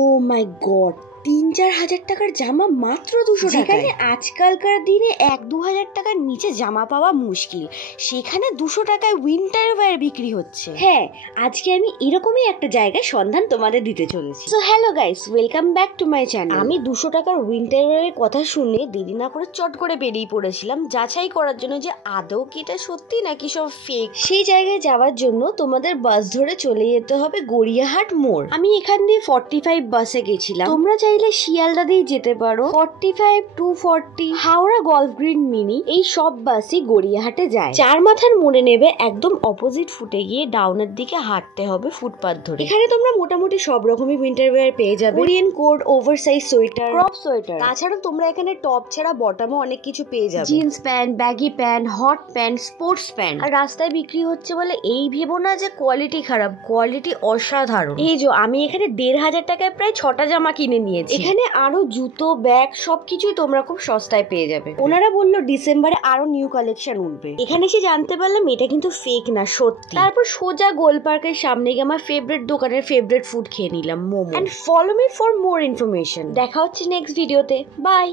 ও মাই god, ৩-৪ হাজার টাকার জামা মাত্র 200 টাকা। যেখানে আজকালকার দিনে 1-2 হাজার টাকার নিচে জামা পাওয়া মুশকিল, সেখানে 200 টাকায় উইন্টার ওয়্যার বিক্রি হচ্ছে। হ্যাঁ, আজকে আমি এরকমই একটা জায়গায় সন্ধান তোমাদের দিতে চলেছি। So hello guys, welcome back to my channel. আমি 200 টাকার উইন্টার ওয়্যারের কথা শুনে দেরি না করে চট করে বেরিয়ে পড়েছিলাম যাচাই করার জন্য যে আদৌ কি এটা সত্যি নাকি সব ফেক। সেই জায়গায় যাওয়ার জন্য তোমাদের বাস ধরে চলে যেতে হবে গড়িয়াহাট মোড়। আমি এখান দিয়ে 45 বাসে গেছিলাম। তোমরা চাইলে শিয়ালদা দিয়ে যেতে পারো। 45, 240, হাওড়া গলফ গ্রিন মিনি, এই সব বাসই গড়িয়াহাটে যায়। চার মাথার মোড়ে নেবে একদম অপোজিট ফুটে গিয়ে ডাউনের দিকে হাঁটতে হবে ফুটপাথ ধরে। এখানে তোমরা মোটামুটি সব রকমই উইন্টার ওয়্যার পেয়ে যাবে। Korean coat, oversize sweater, crop sweater. তাছাড়া তোমরা এখানে টপ ছাড়া বটমও অনেক কিছু পেয়ে যাবে। Jeans pant, baggy pant, hot pant, sports pant. আর রাস্তায় বিক্রি হচ্ছে বলে এই ভেবো না যে কোয়ালিটি খারাপ, কোয়ালিটি অসাধারণ। এই যে আমি এখানে 1,500 টাকায় প্রায় 6টা জামা কিনে নিয়েছি। এখানে আরো জুতো, ব্যাগ সবকিছুই তোমরা খুব সস্তায় পেয়ে যাবে। ওনারা বললো ডিসেম্বরে আরো নিউ কালেকশন উঠবে। এখানে এসে জানতে পারলাম এটা কিন্তু ফেক না, সত্যি। তারপর সোজা গোল পার্কের সামনে গিয়ে আমার ফেভারিট দোকানের ফেভারিট ফুড খেয়ে নিলাম, momo. And follow me for more information. দেখা হচ্ছে নেক্সট ভিডিওতে। বাই।